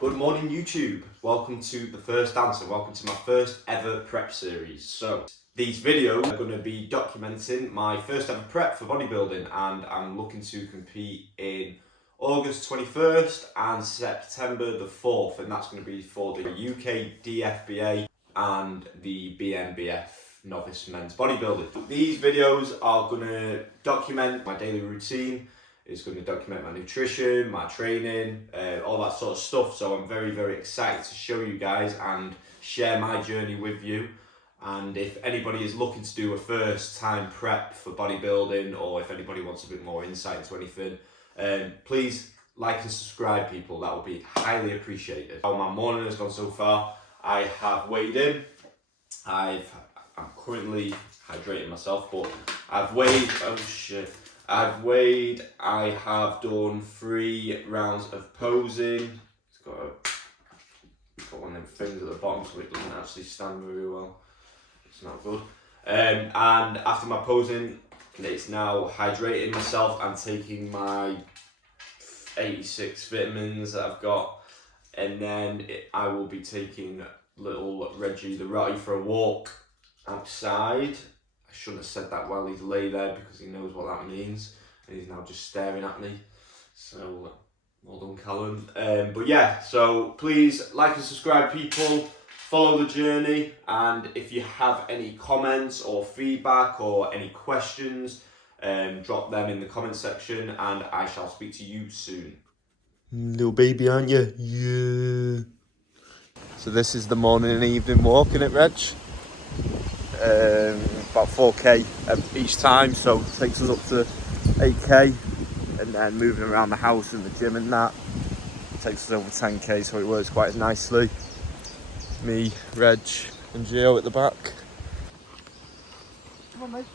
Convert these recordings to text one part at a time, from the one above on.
Good morning YouTube, welcome to the first answer, welcome to my first ever prep series. So these videos are going to be documenting my first ever prep for bodybuilding, and I'm looking to compete in August 21st and September the 4th, and that's going to be for the UK DFBA and the BNBF Novice Men's Bodybuilding. These videos are going to document my daily routine. It's going to document my nutrition, my training, all that sort of stuff. So I'm very, very excited to show you guys and share my journey with you. And if anybody is looking to do a first time prep for bodybuilding, or if anybody wants a bit more insight into anything, please like and subscribe, people. That would be highly appreciated. How my morning has gone so far. I have weighed in. I'm currently hydrating myself, but I've weighed, I have done 3 rounds of posing. It's got one of them things at the bottom so it doesn't actually stand very well. It's not good. And after my posing, it's now hydrating myself and taking my 86 vitamins that I've got. And then I will be taking little Reggie the Rotty for a walk outside. I shouldn't have said that while he's lay there because he knows what that means. And he's now just staring at me. So, well done, Callum. But yeah, so please like and subscribe, people. Follow the journey. And if you have any comments or feedback or any questions, drop them in the comment section and I shall speak to you soon. Little baby, aren't you? Yeah. So this is the morning and evening walk, innit, Reg? About 4k each time, so it takes us up to 8k, and then moving around the house and the gym and that takes us over 10k, so it works quite nicely. Me, Reg and Gio at the back. Come on, mate.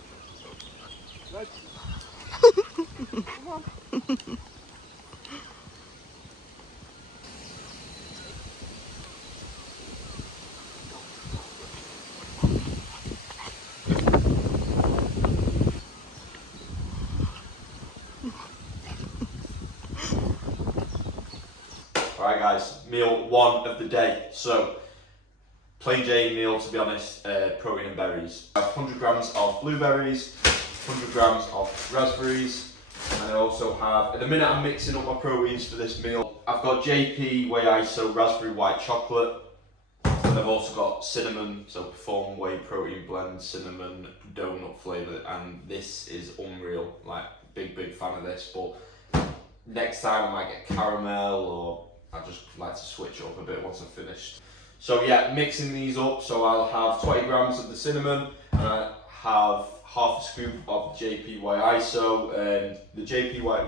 Reg. Come on. Alright guys, meal 1 of the day. So, plain Jane meal, to be honest, protein and berries. I have 100 grams of blueberries, 100 grams of raspberries, and I also have, at the minute I'm mixing up my proteins for this meal. I've got JP Whey ISO raspberry white chocolate, and I've also got cinnamon, so Perform Whey protein blend, cinnamon donut flavour, and this is unreal, like big fan of this, but next time I might get caramel, or I just like to switch up a bit once I've finished. So yeah, mixing these up, so I'll have 20 grams of the cinnamon, and I have half a scoop of JP Whey ISO, and the JP Whey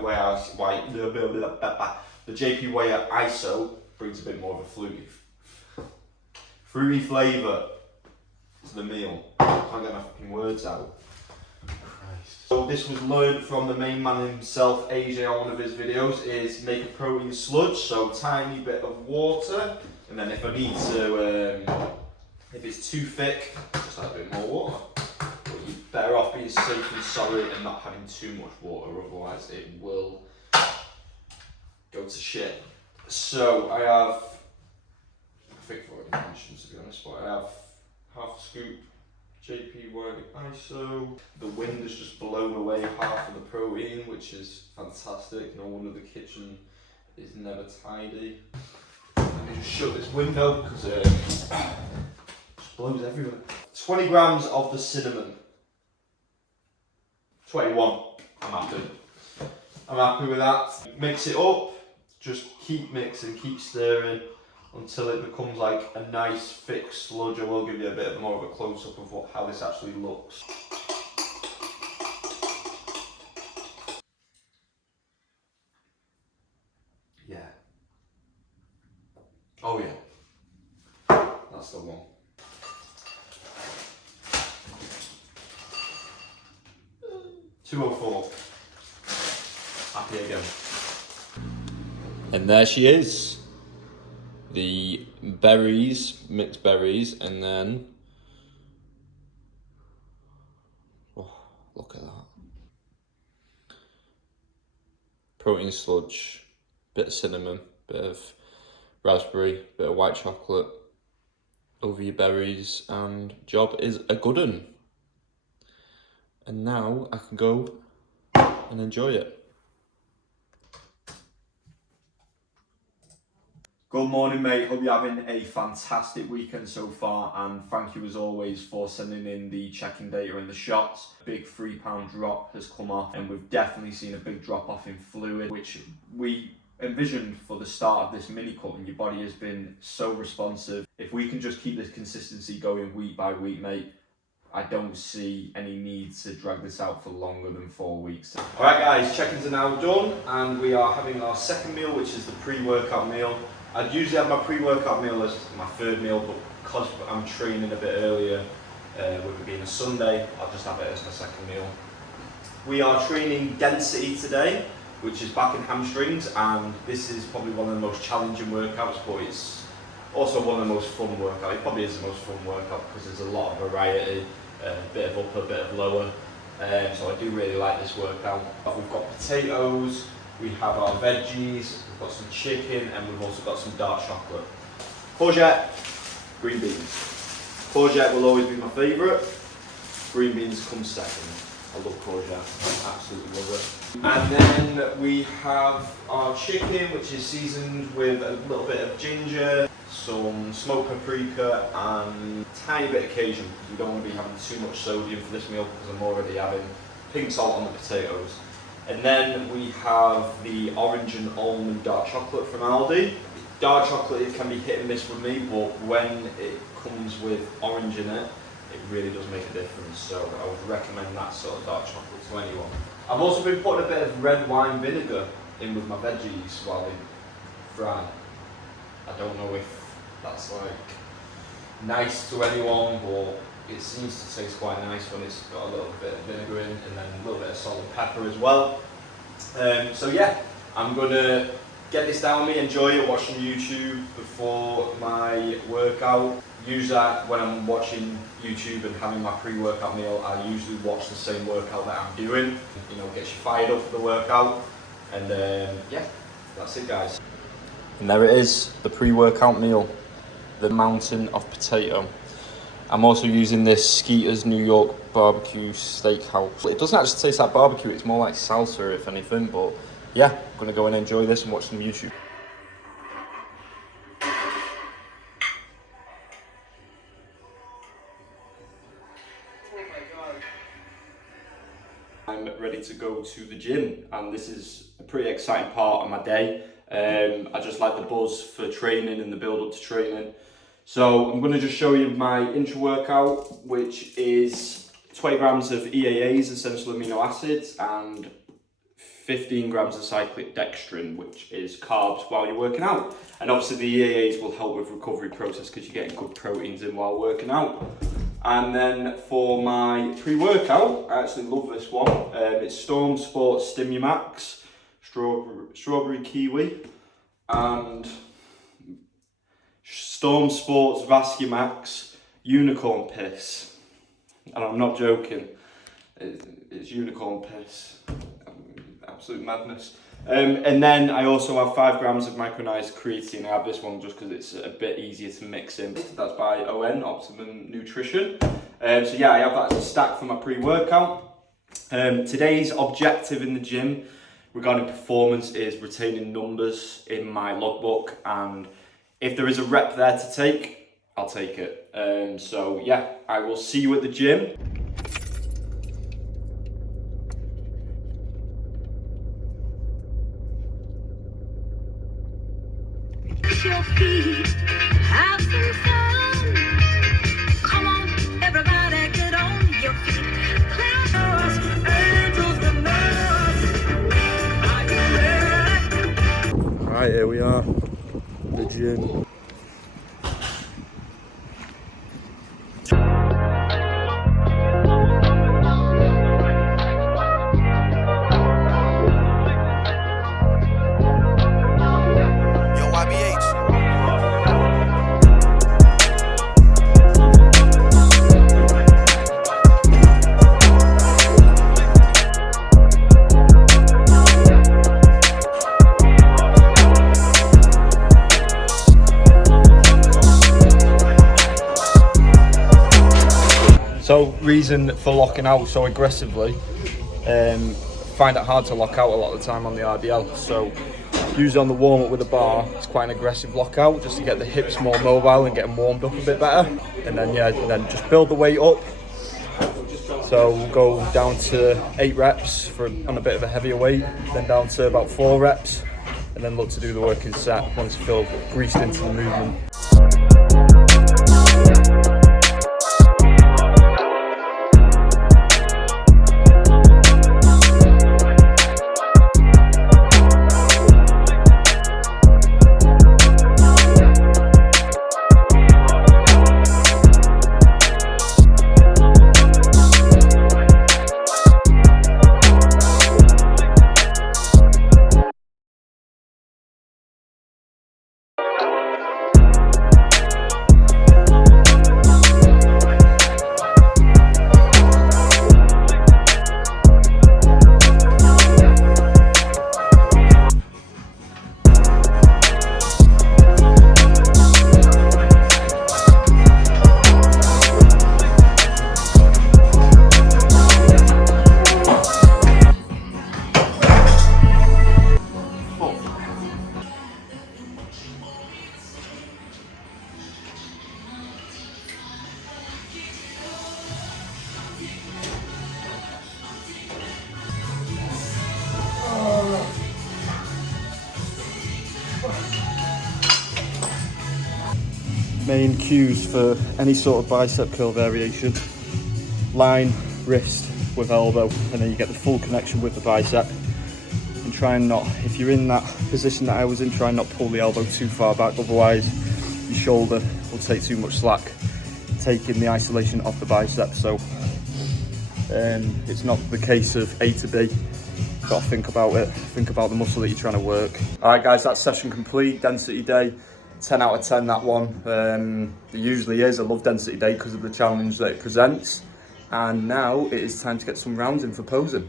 ISO brings a bit more of a fruity flavour to the meal. I can't get my fucking words out. So this was learned from the main man himself, AJ, on one of his videos, is make a protein sludge, so tiny bit of water, and then if I need to, if it's too thick, just add a bit more water. But you're better off being safe and sorry and not having too much water, otherwise it will go to shit. So I have, I think I've already mentioned, to be honest, but I have half a scoop JP Whey ISO. The wind has just blown away half of the protein, which is fantastic. No wonder the kitchen is never tidy. Let me just shut this window because it just blows everywhere. 20 grams of the cinnamon. 21. I'm happy with that. Mix it up. Just keep mixing, keep stirring until it becomes like a nice thick sludge. I will give you a bit more of a close-up of how this actually looks. Yeah. Oh yeah. That's the one. $2.04. Happy again. And there she is. The berries, mixed berries, and then, oh, look at that. Protein sludge, bit of cinnamon, bit of raspberry, bit of white chocolate over your berries, and job is a good un. And now I can go and enjoy it. Good morning, mate. Hope you're having a fantastic weekend so far, and thank you as always for sending in the checking data and the shots. Big £3 drop has come off, and we've definitely seen a big drop off in fluid, which we envisioned for the start of this mini cut, and your body has been so responsive. If we can just keep this consistency going week by week, mate, I don't see any need to drag this out for longer than 4 weeks. Alright guys, check-ins are now done, and we are having our second meal, which is the pre-workout meal. I'd usually have my pre-workout meal as my third meal, but because I'm training a bit earlier, with it being a Sunday, I'll just have it as my second meal. We are training density today, which is back and hamstrings, and this is probably one of the most challenging workouts, but it's also one of the most fun workouts. It probably is the most fun workout because there's a lot of variety, a bit of upper, a bit of lower, so I do really like this workout. We've got potatoes, we have our veggies, we've got some chicken, and we've also got some dark chocolate. Courgette, green beans. Courgette will always be my favourite. Green beans come second. I love courgette, I absolutely love it. And then we have our chicken, which is seasoned with a little bit of ginger, some smoked paprika, and a tiny bit of Cajun. We don't want to be having too much sodium for this meal because I'm already having pink salt on the potatoes. And then we have the orange and almond dark chocolate from Aldi. Dark chocolate, it can be hit and miss with me, but when it comes with orange in it, it really does make a difference. So I would recommend that sort of dark chocolate to anyone. I've also been putting a bit of red wine vinegar in with my veggies while they fry. I don't know if that's like nice to anyone, but it seems to taste quite nice when it's got a little bit of vinegar in, and then a little bit of salt and pepper as well. So yeah, I'm gonna get this down with me, enjoy it, watching YouTube before my workout. Use that when I'm watching YouTube and having my pre-workout meal. I usually watch the same workout that I'm doing. You know, gets you fired up for the workout. And yeah, that's it guys. And there it is, the pre-workout meal, the mountain of potato. I'm also using this Skeeter's New York barbecue steakhouse. It doesn't actually taste like barbecue, it's more like salsa if anything, but yeah, I'm gonna go and enjoy this and watch some YouTube. I'm ready to go to the gym, and this is a pretty exciting part of my day. I just like the buzz for training and the build up to training. So I'm going to just show you my intra workout, which is 20 grams of EAAs, essential amino acids, and 15 grams of cyclic dextrin, which is carbs while you're working out. And obviously the EAAs will help with recovery process because you're getting good proteins in while working out. And then for my pre-workout, I actually love this one. It's Storm Sports Stimumax, strawberry kiwi, and Storm Sports Vascumax Unicorn Piss. And I'm not joking, it's unicorn piss. Absolute madness. And then I also have 5 grams of micronized creatine. I have this one just because it's a bit easier to mix in. That's by ON, Optimum Nutrition. So yeah, I have that as a stack for my pre-workout. Today's objective in the gym regarding performance is retaining numbers in my logbook, and if there is a rep there to take, I'll take it. So yeah, I will see you at the gym. Your feet, have some fun. Come on, everybody, get on your feet. Clap, angels and Right, here we are, the gym. reason for locking out so aggressively, find it hard to lock out a lot of the time on the RDL. So usually on the warm up with the bar, it's quite an aggressive lockout just to get the hips more mobile and get them warmed up a bit better. And then then just build the weight up. So we'll go down to 8 reps on a bit of a heavier weight, then down to about 4 reps, and then look to do the working set once you feel greased into the movement. Main cues for any sort of bicep curl variation: line, wrist with elbow, and then you get the full connection with the bicep. And try and not, if you're in that position that I was in, try and not pull the elbow too far back, otherwise your shoulder will take too much slack, taking the isolation off the bicep. So it's not the case of A to B. You've got to think about it, think about the muscle that you're trying to work. All right guys, that's session complete, density day. 10 out of 10 that one. It usually is. I love density day because of the challenge that it presents. And now it is time to get some rounds in for posing.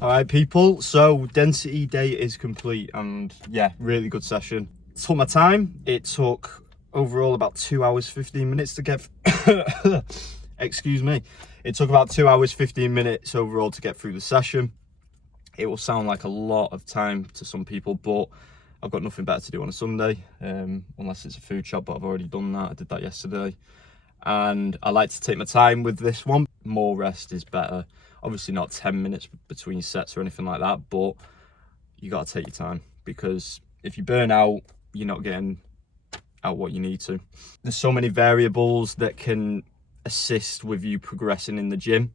All right, people, so density day is complete, and yeah, really good session. It took my time. It took overall about 2 hours 15 minutes to get excuse me, it took about 2 hours 15 minutes overall to get through the session. It will sound like a lot of time to some people, but I've got nothing better to do on a Sunday, unless it's a food shop, but I've already done that. I did that yesterday, and I like to take my time with this one. More rest is better. Obviously not 10 minutes between sets or anything like that, but you got to take your time, because if you burn out, you're not getting out what you need to. There's so many variables that can assist with you progressing in the gym,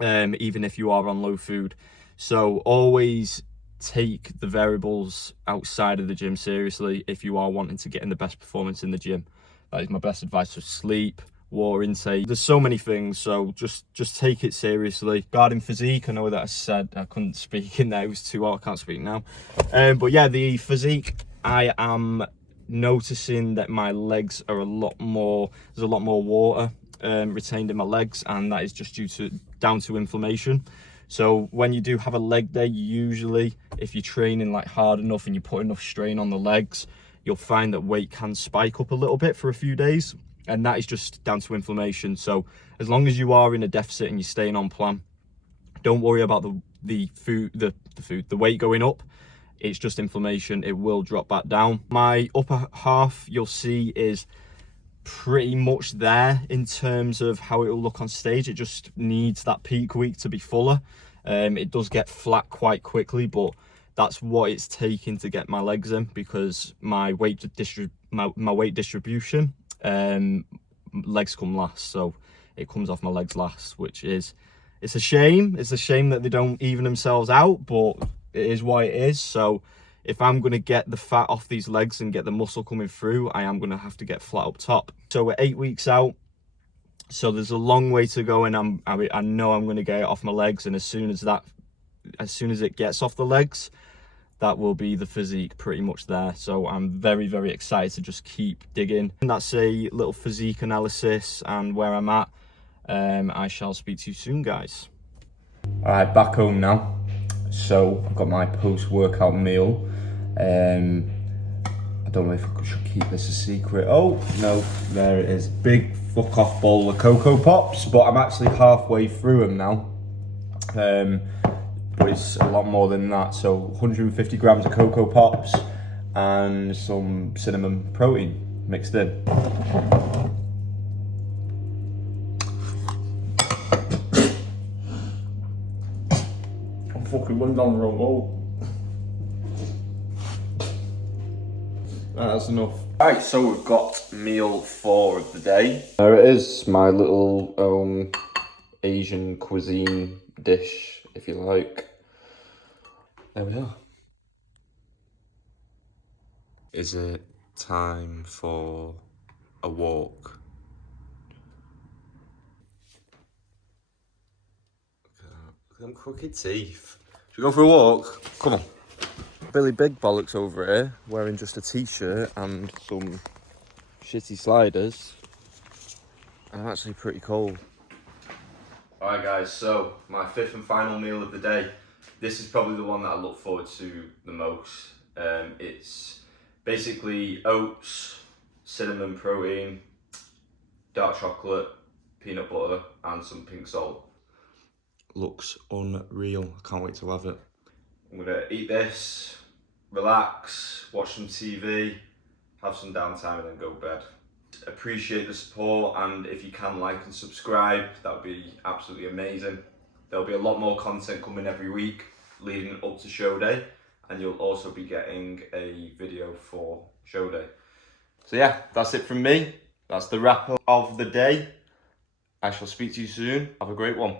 even if you are on low food. So always take the variables outside of the gym seriously if you are wanting to get in the best performance in the gym. That is my best advice for sleep, water intake. There's so many things, so just take it seriously. Regarding physique, I know that I said I couldn't speak in there, it was too hot, I can't speak now. But yeah, the physique, I am noticing that my legs are there's a lot more water retained in my legs, and that is just down to inflammation. So when you do have a leg day, usually if you're training like hard enough and you put enough strain on the legs, you'll find that weight can spike up a little bit for a few days, and that is just down to inflammation. So as long as you are in a deficit and you're staying on plan, don't worry about the weight going up. It's just inflammation. It will drop back down. My upper half, you'll see, is pretty much there in terms of how it will look on stage. It just needs that peak week to be fuller. It does get flat quite quickly, but that's what it's taking to get my legs in, because my weight distribution, legs come last, so it comes off my legs last, which is, it's a shame. It's a shame that they don't even themselves out, but it is what it is. So if I'm going to get the fat off these legs and get the muscle coming through, I am going to have to get flat up top. So we're 8 weeks out, so there's a long way to go, and I know I'm going to get it off my legs, and as soon as that as soon as it gets off the legs, that will be the physique pretty much there. So I'm very, very excited to just keep digging. And that's a little physique analysis and where I'm at. I shall speak to you soon, guys. All right, back home now. So I've got my post-workout meal. I don't know if I should keep this a secret. Oh, no, there it is. Big fuck off bowl of Cocoa Pops, but I'm actually halfway through them now. But it's a lot more than that. So 150 grams of Cocoa Pops and some cinnamon protein mixed in. I'm fucking running down the wrong hole. That's enough. Alright, so we've got meal 4 of the day. There it is, my little Asian cuisine dish, if you like. There we are. Is it time for a walk? Look at them crooked teeth. Should we go for a walk? Come on. Billy Big Bollocks over here, wearing just a t-shirt and some shitty sliders. I'm actually pretty cold. Alright guys, so my 5th and final meal of the day. This is probably the one that I look forward to the most. It's basically oats, cinnamon protein, dark chocolate, peanut butter and some pink salt. Looks unreal, I can't wait to have it. I'm gonna eat this, relax, watch some TV, have some downtime and then go to bed. Appreciate the support, and if you can like and subscribe, that would be absolutely amazing. There'll be a lot more content coming every week leading up to show day, and you'll also be getting a video for show day. So yeah, that's it from me. That's the wrap up of the day. I shall speak to you soon. Have a great one.